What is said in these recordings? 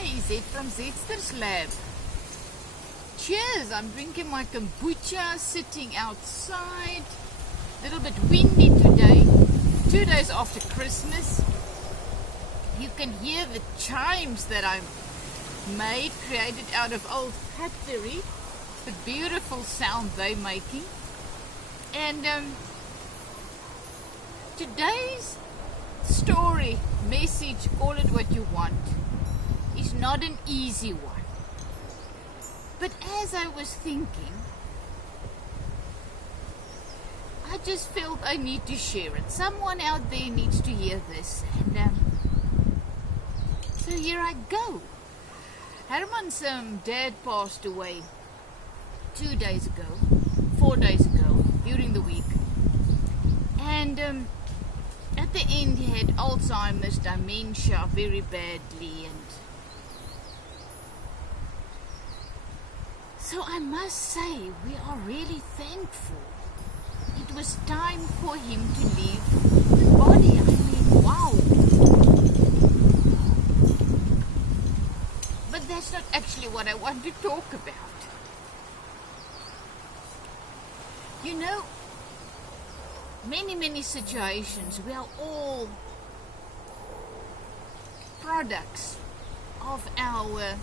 Hi, is it from Zetster's lab? Cheers, I'm drinking my kombucha, sitting outside. A little bit windy today, 2 days after Christmas. You can hear the chimes that I made, created out of old pottery. The beautiful sound they're making. And today's story, message, call it what you want, is not an easy one. But as I was thinking, I just felt I need to share it. Someone out there needs to hear this. And so here I go. Herman's dad passed away 4 days ago, during the week. And at the end he had Alzheimer's, dementia, very badly. And so I must say, we are really thankful. It was time for him to leave the body. I mean, wow. But that's not actually what I want to talk about. You know, many situations, we are all products of our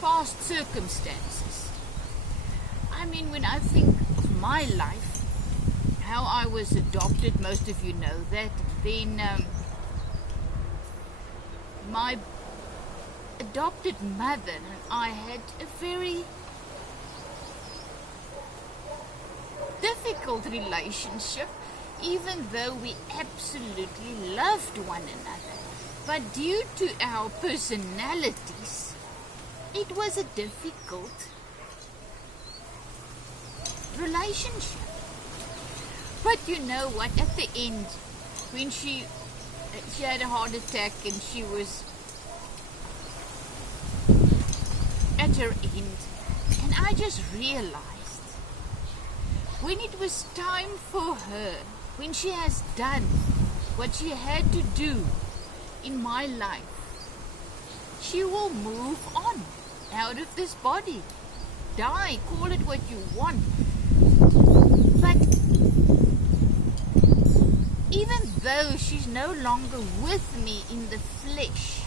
past circumstances. I mean, when I think of my life, how I was adopted, most of you know that, then my adopted mother and I had a very difficult relationship, even though we absolutely loved one another. But due to our personalities, it was a difficult relationship. But you know what, at the end, when she had a heart attack and she was at her end, and I just realized, when it was time for her, when she has done what she had to do in my life, she will move on out of this body. Die, call it what you want. But even though she's no longer with me in the flesh,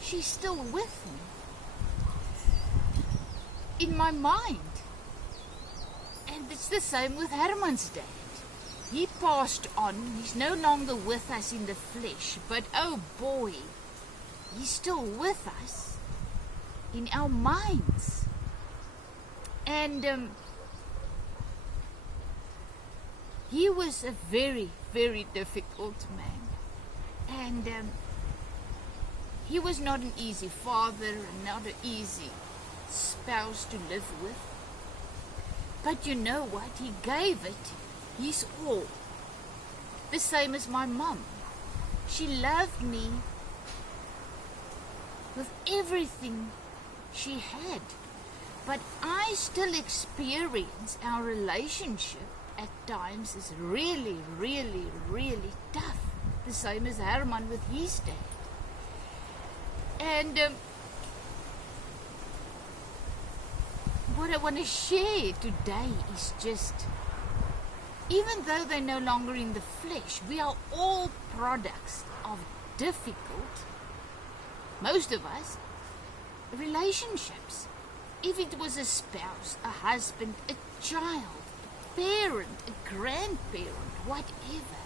she's still with me in my mind. And it's the same with Herman's dad. He passed on. He's no longer with us in the flesh. But oh boy, he's still with us in our minds. And he was a very, very difficult man. And he was not an easy father and not an easy spouse to live with. But you know what? He gave it his all. The same as my mum. She loved me with everything she had. But I still experience our relationship at times is really, really, really tough. The same as Herman with his dad. And what I want to share today is just, even though they're no longer in the flesh, we are all products of difficult, most of us, relationships. If it was a spouse, a husband, a child, a parent, a grandparent, whatever.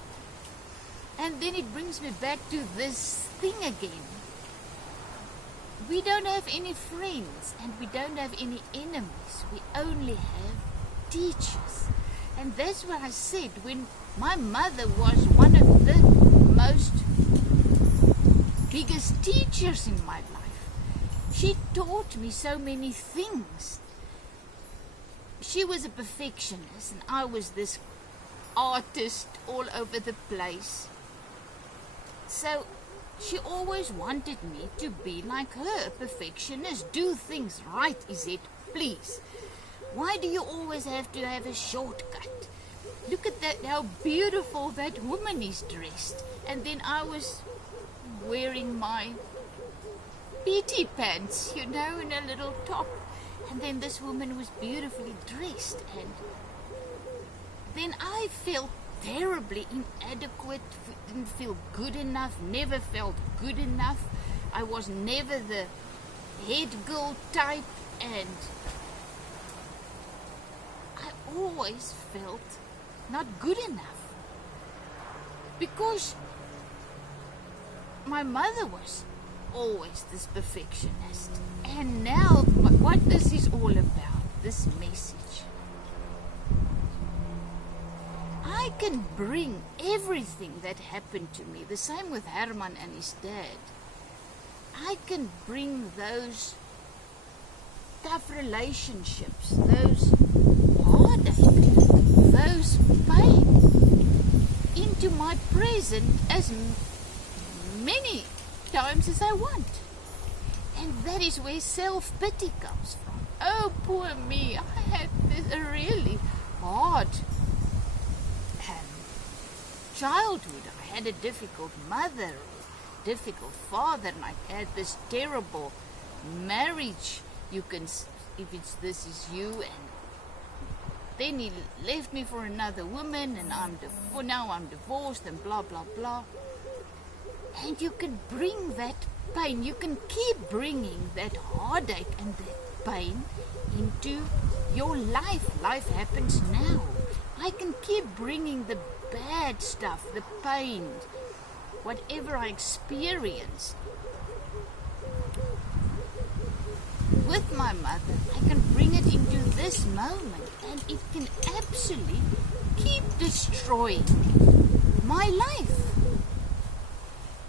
And then it brings me back to this thing again. We don't have any friends and we don't have any enemies. We only have teachers. And that's what I said when my mother was one of the most biggest teachers in my life. She taught me so many things. She was a perfectionist and I was this artist all over the place. So she always wanted me to be like her, a perfectionist. Do things right, is it? Please. Why do you always have to have a shortcut? Look at that, how beautiful that woman is dressed. And then I was wearing my peaty pants, you know, in a little top. And then this woman was beautifully dressed, and then I felt terribly inadequate, didn't feel good enough, never felt good enough. I was never the head girl type, and I always felt not good enough because my mother was always this perfectionist. And now what this is all about, this message, I can bring everything that happened to me, the same with Herman and his dad. I can bring those tough relationships, those heartache, those pain into my present as many times as I want. And that is where self-pity comes from. Oh, poor me, I had a really hard childhood. I had a difficult mother, difficult father, and I had this terrible marriage. You can, if this is you, and then he left me for another woman, and now I'm divorced, and blah blah blah. And you can bring that pain, you can keep bringing that heartache and that pain into your life. Life happens now. I can keep bringing the bad stuff, the pain, whatever I experienced with my mother, I can bring it into this moment, and it can absolutely keep destroying my life.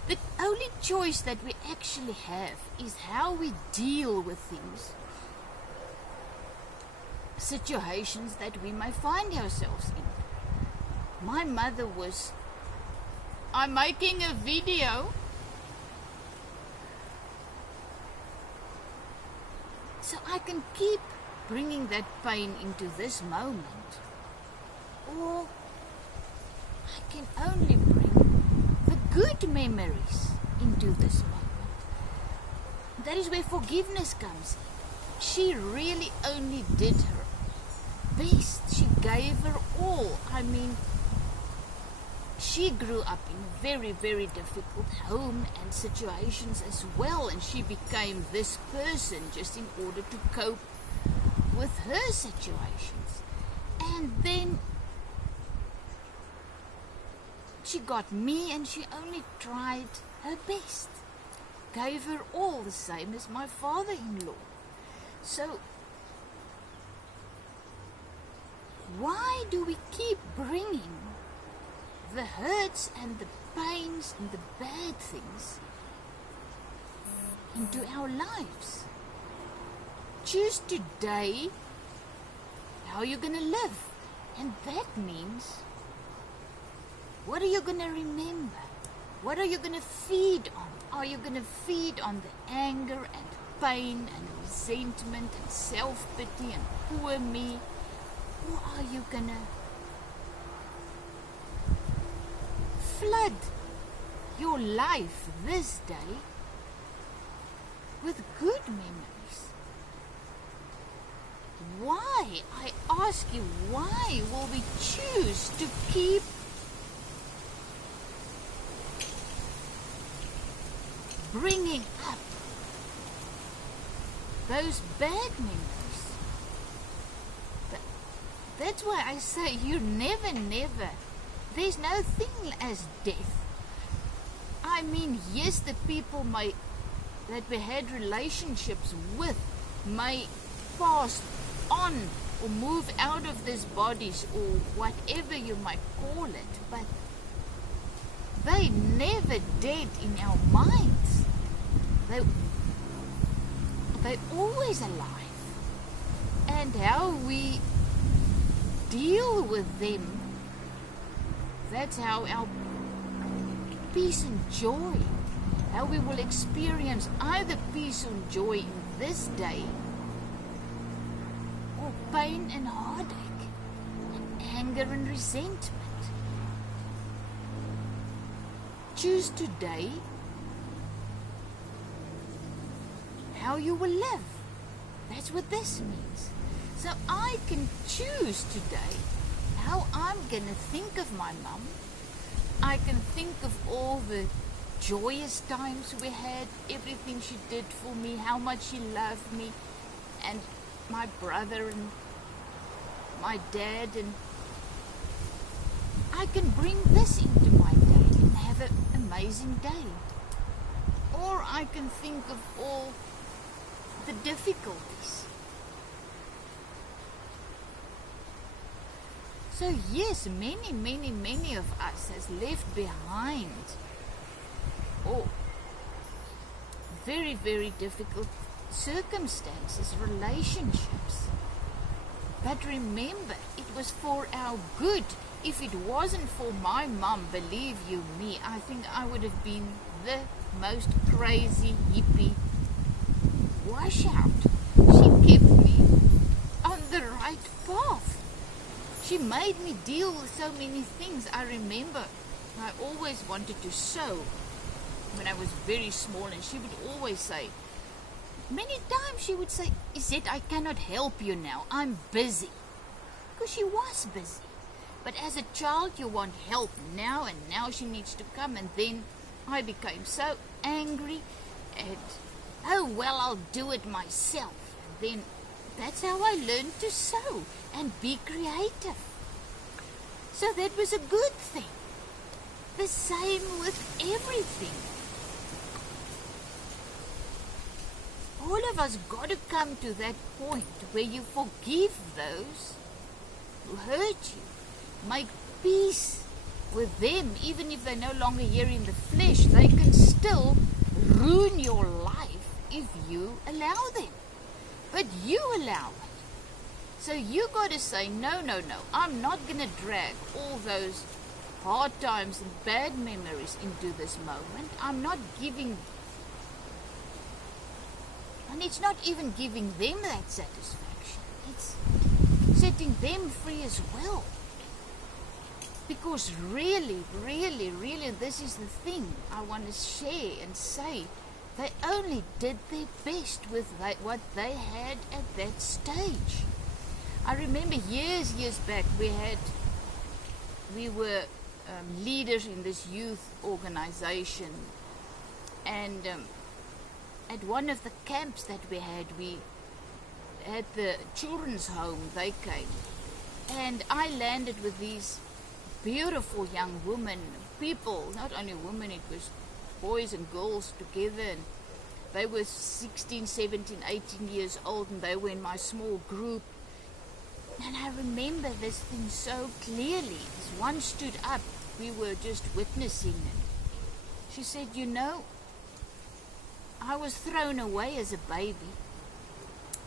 The only choice that we actually have is how we deal with things, situations that we may find ourselves in. My mother was, I'm making a video, so I can keep bringing that pain into this moment, or I can only bring the good memories into this moment. That is where forgiveness comes in. She really only did her best. She gave her all. I mean, she grew up in a very, very difficult home and situations as well, and she became this person just in order to cope with her situations. And then she got me, and she only tried her best, gave her all, the same as my father-in-law. So why do we keep bringing the hurts and the pains and the bad things into our lives? Choose today how you're going to live. And that means, what are you going to remember? What are you going to feed on? Are you going to feed on the anger and pain and resentment and self-pity and poor me? Or are you going to flood your life this day with good memories? Why, I ask you, why will we choose to keep bringing up those bad memories? That's why I say you never, there's no thing as death. I mean, yes, the people that we had relationships with may pass on or move out of these bodies or whatever you might call it, but they never dead in our minds. They're always alive. And how we deal with them, that's how our peace and joy, how we will experience either peace and joy in this day, or pain and heartache, and anger and resentment. Choose today how you will live. That's what this means. So I can choose today how I'm going to think of my mum. I can think of all the joyous times we had, everything she did for me, how much she loved me, and my brother and my dad, and I can bring this into my day and have an amazing day. Or I can think of all the difficulties. So yes, many of us has left behind very difficult circumstances, relationships. But remember, it was for our good. If it wasn't for my mum, believe you me, I think I would have been the most crazy hippie washout. She kept me on the right path. She made me deal with so many things. I remember I always wanted to sew when I was very small, and she would always say, many times she would say, Izette, I cannot help you now, I'm busy. Because she was busy. But as a child you want help now, and now she needs to come, and then I became so angry and, oh well, I'll do it myself. And then that's how I learned to sew and be creative. So that was a good thing. The same with everything. All of us got to come to that point where you forgive those who hurt you. Make peace with them, even if they're no longer here in the flesh. They can still ruin your life if you allow them. But you allow it. So you got to say, no, I'm not going to drag all those hard times and bad memories into this moment. I'm not giving, and it's not even giving them that satisfaction. It's setting them free as well. Because really, this is the thing I want to share and say. They only did their best with what they had at that stage. I remember years back we were leaders in this youth organization, and at one of the camps that we had the children's home. They came, and I landed with these beautiful young women, people, not only women, it was boys and girls together, and they were 16, 17, 18 years old, and they were in my small group. And I remember this thing so clearly. This one stood up, we were just witnessing it. She said, you know, I was thrown away as a baby,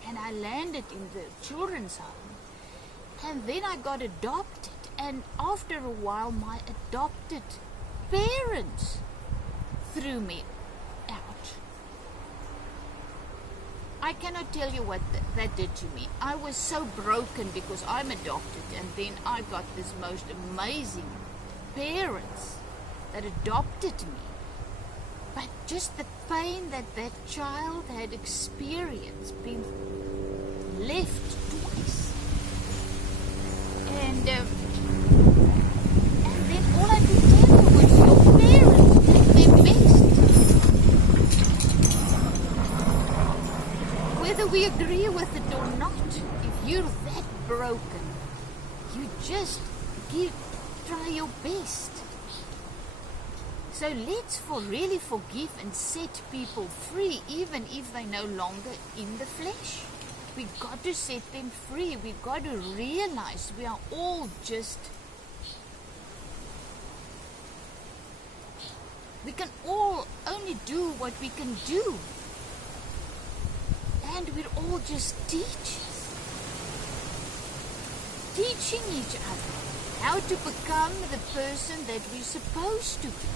and I landed in the children's home, and then I got adopted, and after a while my adopted parents threw me out. I cannot tell you what that did to me. I was so broken because I'm adopted, and then I got this most amazing parents that adopted me. But just the pain that child had experienced, being left twice. And then all I could tell you was, your parents did their best. Whether we agree with it or not, if you're that broken, you just try your best. So let's really forgive and set people free, even if they're no longer in the flesh. We got to set them free. We got to realize we are all just, we can all only do what we can do. And we're all just teachers. Teaching each other how to become the person that we're supposed to be.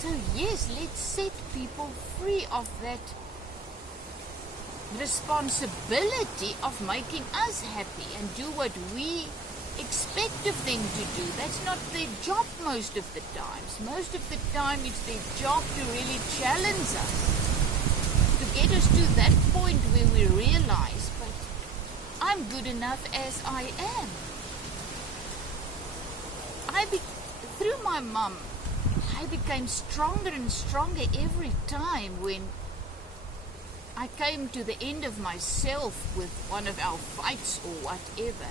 So yes, let's set people free of that responsibility of making us happy and do what we expect of them to do. That's not their job most of the times. Most of the time it's their job to really challenge us get us to that point where we realize, but I'm good enough as I am. Through my mum, I became stronger and stronger every time when I came to the end of myself with one of our fights or whatever.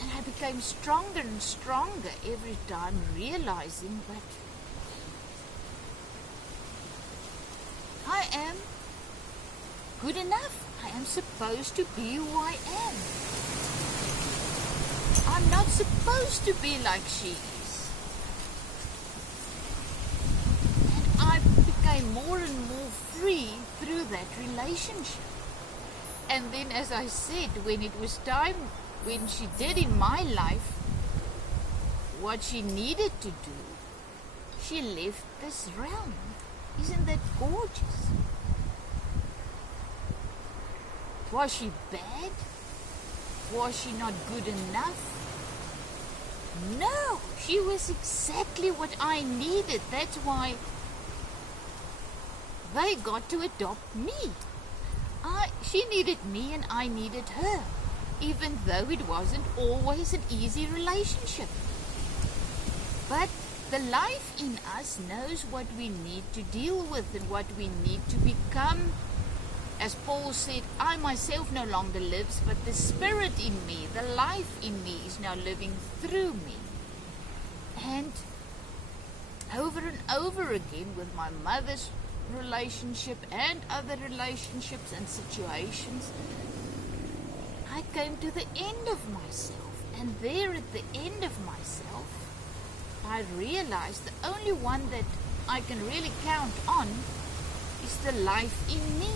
And I became stronger and stronger every time, realizing that I am good enough. I am supposed to be who I am. I'm not supposed to be like she is. And I became more and more free through that relationship. And then, as I said, when it was time, when she did in my life what she needed to do, she left this realm. Isn't that gorgeous? Was she bad? Was she not good enough? No, she was exactly what I needed. That's why they got to adopt me. She needed me and I needed her, even though it wasn't always an easy relationship. But the life in us knows what we need to deal with and what we need to become. As Paul said, I myself no longer lives, but the spirit in me, the life in me is now living through me. And over and over again with my mother's relationship and other relationships and situations, I came to the end of myself. And there at the end of myself, I realized the only one that I can really count on is the life in me.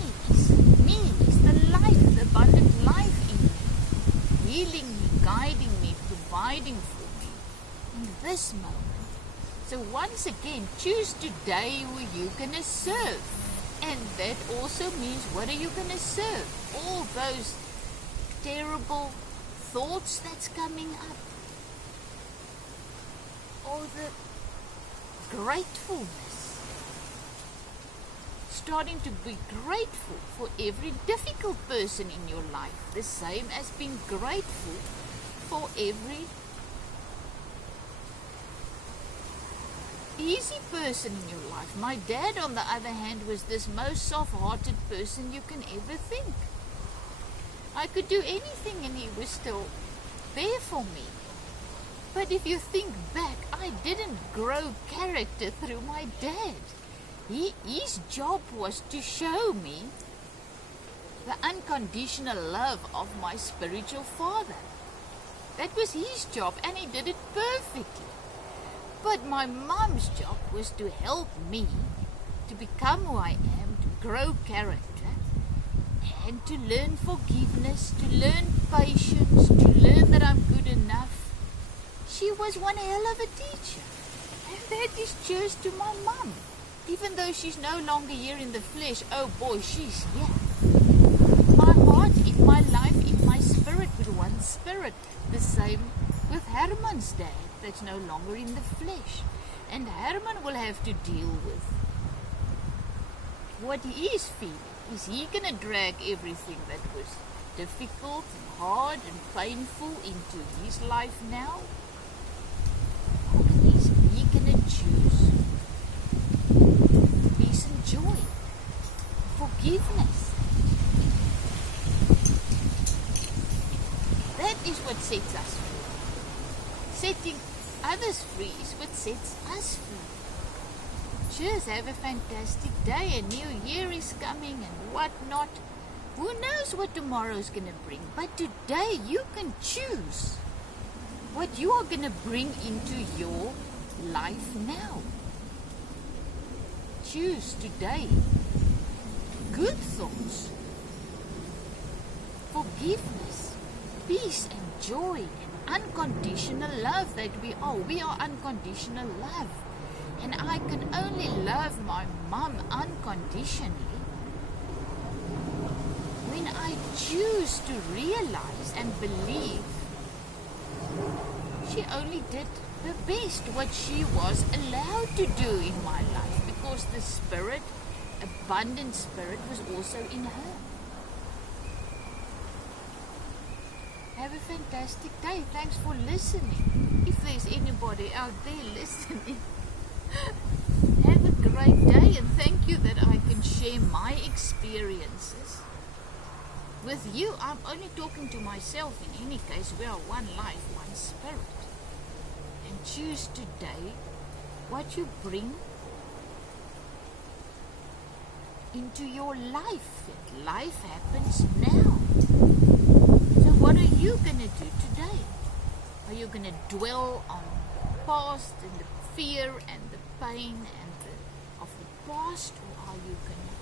Is the life, the abundant life in me, healing me, guiding me, providing for me in this moment. So once again, choose today who you're going to serve. And that also means, what are you going to serve? All those terrible thoughts that's coming up. All the gratefulness. Starting to be grateful for every difficult person in your life, the same as being grateful for every easy person in your life. My dad, on the other hand, was this most soft-hearted person you can ever think. I could do anything and he was still there for me. But if you think back, I didn't grow character through my dad. His job was to show me the unconditional love of my spiritual father. That was his job, and he did it perfectly. But my mom's job was to help me to become who I am, to grow character, and to learn forgiveness, to learn patience, to learn that I'm good enough. She was one hell of a teacher, and that is cheers to my mom. Even though she's no longer here in the flesh, oh boy, she's here. My heart, in my life, in my spirit, with one spirit. The same with Herman's dad, that's no longer in the flesh. And Herman will have to deal with what he is feeling. Is he going to drag everything that was difficult and hard and painful into his life now? Or is he going to choose peace and joy, forgiveness? That is what sets us free. Setting others free is what sets us free. Cheers, have a fantastic day. A new year is coming and whatnot. Who knows what tomorrow's going to bring? But today you can choose what you are going to bring into your life now. Choose today good thoughts, forgiveness, peace and joy and unconditional love that we are. We are unconditional love. And I can only love my mom unconditionally when I choose to realize and believe she only did the best what she was allowed to do in my life, because the Spirit abundant spirit was also in her. Have a fantastic day. Thanks for listening. If there's anybody out there listening, have a great day, and thank you that I can share my experiences with you. I'm only talking to myself in any case. We are one life, one spirit. And choose today what you bring into your life. Life happens now. So what are you going to do today? Are you going to dwell on the past and the fear and the pain and of the past, or are you going to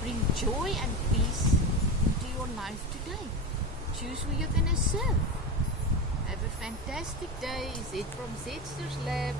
bring joy and peace into your life today? Choose who you're going to serve. Have a fantastic day. Is it from Zesters Lab?